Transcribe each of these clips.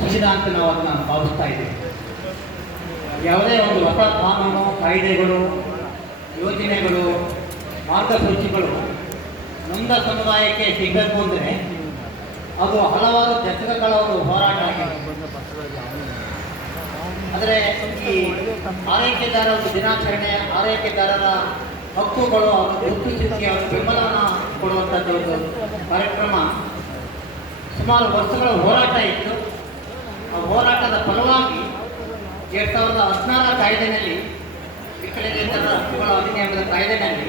ಸುದಿನ ಅಂತ ನಾವು ಅದನ್ನ ಭಾವಿಸ್ತಾ ಇದ್ದೀವಿ. ಯಾವುದೇ ಒಂದು ಹೊಸ ಕಾನೂನು, ಕಾಯ್ದೆಗಳು, ಯೋಜನೆಗಳು, ಮಾರ್ಗಸೂಚಿಗಳು ನೊಂದ ಸಮುದಾಯಕ್ಕೆ ಸಿಗಬೇಕು ಅಂದರೆ ಅದು ಹಲವಾರು ದಶಕಗಳ ಒಂದು ಹೋರಾಟ ಆಗಿದೆ. ಆದರೆ ಈ ಆರೈಕೆದಾರ ಒಂದು ದಿನಾಚರಣೆ, ಆರೈಕೆದಾರರ ಹಕ್ಕುಗಳು, ಅವರ ಗುರುತಿಸುವಿಕೆ, ಅವರ ಬೆಂಬಲವನ್ನು ಕೊಡುವಂಥದ್ದು ಒಂದು ಕಾರ್ಯಕ್ರಮ ಸುಮಾರು ವರ್ಷಗಳ ಹೋರಾಟ ಇತ್ತು. ಆ ಹೋರಾಟದ ಫಲವಾಗಿ 2016 ಕಾಯ್ದೆನಲ್ಲಿ, ವಿಕಲಚೇತನರ ಹಕ್ಕುಗಳ ಅಧಿನಿಯಮದ ಕಾಯ್ದೆನಲ್ಲಿ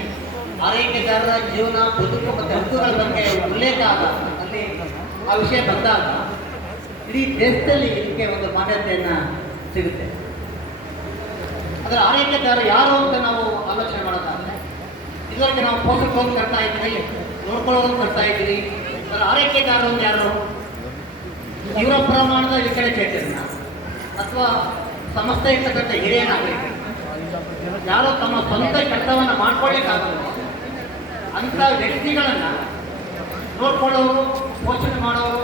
ಆರೈಕೆದಾರರ ಜೀವನ, ಬದುಕು ಮತ್ತು ಹಕ್ಕುಗಳ ಬಗ್ಗೆ ಉಲ್ಲೇಖ ಆದ ಅಲ್ಲಿ ಆ ವಿಷಯ ಬಂದಾಗ ಇಡೀ ದೇಶದಲ್ಲಿ ಇದಕ್ಕೆ ಒಂದು ಮಾನ್ಯತೆಯನ್ನು ಸಿಗುತ್ತೆ. ಅದರ ಆರೈಕೆದಾರ ಯಾರು ಅಂತ ನಾವು ಆಲೋಚನೆ ಮಾಡೋದಾದರೆ, ಇದಕ್ಕೆ ನಾವು ಪೋಷಕರು ಕಟ್ತಾ ಇದ್ದೀವಿ, ನೋಡ್ಕೊಳ್ಳೋದು ಕಟ್ತಾ ಇದ್ದೀವಿ. ಅದರ ಆರೈಕೆದಾರರು ಯಾರು? ತೀವ್ರ ಪ್ರಮಾಣದ ವಿಕಲಚೇತನ ಅಥವಾ ಸಮಸ್ಯೆ ಇರ್ತಕ್ಕಂಥ ಹಿರಿಯ ನಾಗರಿಕ, ಯಾರು ತಮ್ಮ ಸ್ವಂತ ಕೆಲಸವನ್ನು ಮಾಡ್ಕೊಳ್ಳಿಕ್ಕಾಗಲ್ಲ ಅಂಥ ವ್ಯಕ್ತಿಗಳನ್ನು ನೋಡ್ಕೊಳ್ಳೋರು, ಪೋಷಣೆ ಮಾಡೋರು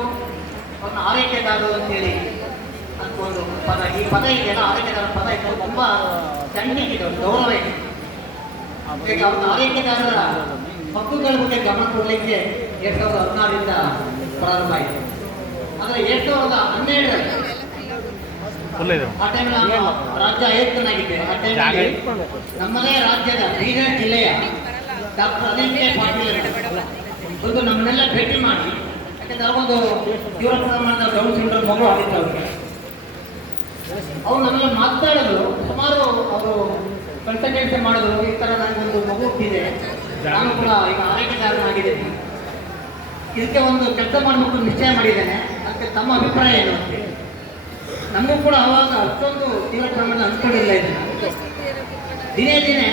ಅವ್ರನ್ನ ಆರೈಕೆದಾರರು ಅಂತೇಳಿ ಒಂದು ಪದ. ಈ ಪದ ಇದೆಯಲ್ಲ, ಆರೈಕೆದಾರ ಪದ ಇದು ತುಂಬ ಚೆನ್ನಾಗಿದೆ, ಒಂದು ಗೌರವ ಇದೆ. ಈಗ ಅವ್ರನ್ನ ಆರೈಕೆದಾರರ ಹಕ್ಕುಗಳ ಬಗ್ಗೆ ಗಮನ ಕೊಡಲಿಕ್ಕೆ 2016ರಿಂದ ಪ್ರಾರಂಭ ಆಯಿತು. ಆದರೆ 2012ರಲ್ಲಿ ಆ ಟೈಮಲ್ಲಿ ನಾನು ರಾಜ್ಯ ಆಯುಕ್ತನಾಗಿದ್ದೆ. ಆ ಟೈಮಲ್ಲಿ ನಮ್ಮದೇ ರಾಜ್ಯದ ಬೀದರ್ ಜಿಲ್ಲೆಯ ಡಾಕ್ಟರ್ ಅನಿಲ್ ಕೆ ಪಾಟೀಲ್ ಒಂದು ನಮ್ಮನ್ನೆಲ್ಲ ಭೇಟಿ ಮಾಡಿ, ಯಾಕಂದ್ರೆ ಅವೊಂದು ತೀವ್ರ ಪ್ರಮಾಣದ ಡೌನ್ ಸಿಂಡ್ರೋಮ್ ಮಗು ಆಗಿತ್ತು ಅವ್ರಿಗೆ. ಅವ್ರು ನನ್ನೆಲ್ಲ ಮಾತಾಡಿದ್ರು, ಸುಮಾರು ಅವರು ಕನ್ಸಲ್ಟೆನ್ಸಿ ಮಾಡಿದ್ರು. ಈ ಥರ ನನಗೊಂದು ಮಗು ಹುಟ್ಟಿದೆ, ನಾನು ಕೂಡ ಈಗ ಆರೈಕೆದಾರನಾಗಿದ್ದೀನಿ, ಇದಕ್ಕೆ ಒಂದು ಕೆಲಸ ಮಾಡಬೇಕು ನಿಶ್ಚಯ ಮಾಡಿದ್ದೇನೆ, ಅದಕ್ಕೆ ತಮ್ಮ ಅಭಿಪ್ರಾಯ ಏನು ಅಂತ. ನಮಗೂ ಕೂಡ ಅವಾಗ ಅಷ್ಟೊಂದು ತೀವ್ರ ಪ್ರಮಾಣ ಅಂದ್ಕೊಂಡಿಲ್ಲ. ಇದನ್ನು ದಿನೇ ದಿನೇ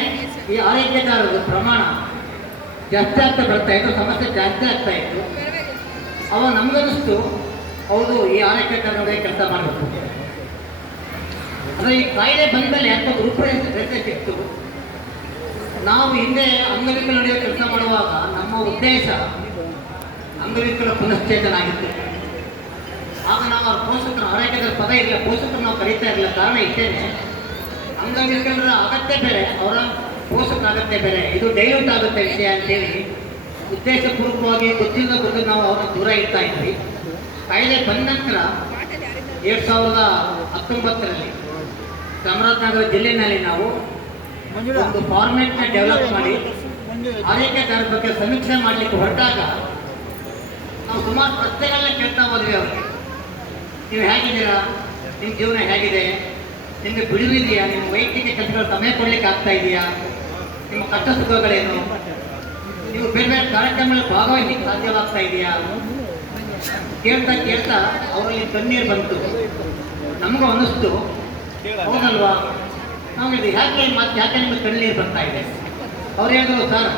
ಈ ಆರೈಕೆದಾರರ ಪ್ರಮಾಣ ಜಾಸ್ತಿ ಆಗ್ತಾ ಬರ್ತಾ ಇತ್ತು, ಸಮಸ್ಯೆ ಜಾಸ್ತಿ ಆಗ್ತಾ ಇತ್ತು. ಅವಾಗ ನಮಗನ್ನಿಸ್ತು, ಹೌದು ಈ ಆರೈಕೆದಾರರೇ ಕೆಲಸ ಮಾಡಬೇಕು. ಅಂದರೆ ಈ ಕಾಯ್ದೆ ಬಂದ ಮೇಲೆ ಯಾಕೋ ರೂಪರೇಖೆ ಸಿಕ್ತು. ನಾವು ಹಿಂದೆ ಅಂಗವಿಕಲ ನಡೆಯೋ ಕೆಲಸ ಮಾಡುವಾಗ ನಮ್ಮ ಉದ್ದೇಶ ಅಂಗವಿಕಲ ಪುನಶ್ಚೇತನ ಆಗಿತ್ತು. ಆಗ ನಾವು ಅವ್ರ ಪೋಷಕರು, ಆರೈಕೆದಾರ ಪದ ಇಲ್ಲ, ಪೋಷಕರು ನಾವು ಕರೀತಾ ಇರಲಿಲ್ಲ. ಕಾರಣ ಇಷ್ಟೇನೆ, ಅಂಗವಿಕಲರ ಅಗತ್ಯ ಬೇರೆ, ಅವರ ಪೋಷಕರ ಅಗತ್ಯ ಬೇರೆ, ಇದು ಡೈಲ್ಯೂಟ್ ಆಗುತ್ತೆ ವಿಷಯ ಅಂತೇಳಿ ಉದ್ದೇಶಪೂರ್ವಕವಾಗಿ ಗೊತ್ತಿಲ್ಲದ ಗೊತ್ತು ನಾವು ಅವ್ರನ್ನ ದೂರ ಇಡ್ತಾ ಇದ್ವಿ. ಕಾಯ್ದೆ ಬಂದ ನಂತರ 2019ರಲ್ಲಿ ಚಾಮರಾಜನಗರ ಜಿಲ್ಲೆಯಲ್ಲಿ ನಾವು ಒಂದು ಫಾರ್ಮೆಟ್ನ ಡೆವಲಪ್ ಮಾಡಿ ಆರೈಕೆದಾರರ ಬಗ್ಗೆ ಸಮೀಕ್ಷೆ ಮಾಡಲಿಕ್ಕೆ ಹೊರಟಾಗ ನಾವು ಸುಮಾರು ಪ್ರಶ್ನೆಗಳನ್ನ ಕೇಳ್ತಾ ಹೋದ್ವಿ ಅವ್ರಿಗೆ. ನೀವು ಹೇಗಿದ್ದೀರಾ, ನಿಮ್ಮ ಜೀವನ ಹೇಗಿದೆ, ನಿಮಗೆ ಬಿಡುವಿದೆಯಾ, ನಿಮ್ಮ ವೈಯಕ್ತಿಕ ಕೆಲಸಗಳು ಸಮಯ ಕೊಡಲಿಕ್ಕೆ ಆಗ್ತಾ ಇದೆಯಾ, ನಿಮ್ಮ ಕಷ್ಟ ಸುಖಗಳೇನು, ನೀವು ಬೇರೆ ಬೇರೆ ಕಾರ್ಯಕ್ರಮಗಳಲ್ಲಿ ಭಾಗವಹಿಸಲಿಕ್ಕೆ ಸಾಧ್ಯವಾಗ್ತಾ ಇದೆಯಾ, ಕೇಳ್ತಾ ಕೇಳ್ತಾ ಅವರಲ್ಲಿ ಕಣ್ಣೀರು ಬಂತು. ನಮಗೂ ಅನ್ನಿಸ್ತು, ಹೌದಲ್ವಾ, ನಮಗೆ ಯಾಕೆ ನಿಮಗೆ ಕಣ್ಣೀರು ಬರ್ತಾ ಇದೆ. ಅವ್ರು ಹೇಳಿದ್ರು, ಸರ್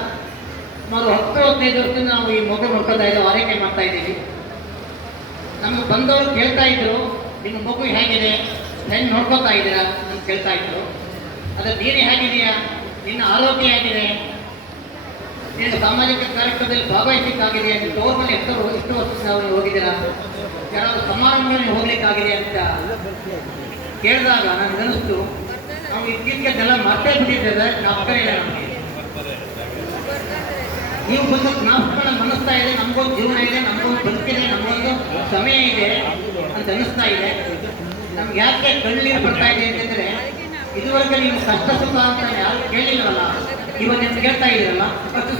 ಸುಮಾರು 10-15 ವರ್ಷದಿಂದ ನಾವು ಈ ಮಗು ನೋಡ್ಕೊತಾ ಇದ್ದೀವಿ, ಆರೈಕೆ ಮಾಡ್ತಾ ಇದ್ದೀವಿ. ನಮಗೆ ಬಂದವರು ಕೇಳ್ತಾ ಇದ್ರು, ನಿಮ್ಮ ಮಗು ಹೇಗಿದೆ, ಹೆಂಗೆ ನೋಡ್ಕೋತಾ ಇದ್ದೀರಾ ಅಂತ ಕೇಳ್ತಾ ಇದ್ರು. ಅದ್ರ ನೀನು ಹೇಗಿದೆಯಾ, ನಿನ್ನ ಆರೋಗ್ಯ ಹೇಗಿದೆ, ನೀನು ಸಾಮಾಜಿಕ ಕಾರ್ಯಕ್ರಮದಲ್ಲಿ ಭಾಗವಹಿಸಲಿಕ್ಕಾಗಿದೆ, ನಿಮ್ಮ ತೋರ್ ಮೇಲೆ ಎಷ್ಟು ವರ್ಷ ನಾವು ಹೋಗಿದ್ದೀರಾ, ಯಾರಾದರೂ ಸಮಾರಂಭದಲ್ಲಿ ಹೋಗ್ಲಿಕ್ಕಾಗಿದೆ ಅಂತ ಕೇಳಿದಾಗ ನನಗನ್ನಿಸ್ತು, ನಾವು ಇತ್ತೀಚೆಗೆಲ್ಲ ಮರ್ತೇ ಬಿಟ್ಟಿದ್ದೇವೆ, ಜ್ಞಾಪಕ ಇಲ್ಲ ನಮಗೆ. ನೀವು ಬಂದು ಜ್ಞಾಪಕಗಳನ್ನ ಮನಸ್ತಾ ಇದೆ, ನಮಗೊಂದು ಜೀವನ ಇದೆ, ನಮಗೊಂದು ಬದುಕಿದೆ, ನಮಗೊಂದು ಸಮಯ ಇದೆ ಅಂತ ಅನ್ನಿಸ್ತಾ ಇದೆ. ನಮ್ಗೆ ಯಾಕೆ ಕಣ್ಣೀರು ಬರ್ತಾ ಇದೆ ಅಂತಂದರೆ, ಇದುವರೆಗೆ ನೀವು ಕಷ್ಟ ಸುಖ ಅಂತ ಯಾರು ಕೇಳಿಲ್ಲವಲ್ಲ, ಇವತ್ತು ಕೇಳ್ತಾ ಇದ್ದೀರಲ್ಲ, ಕಷ್ಟ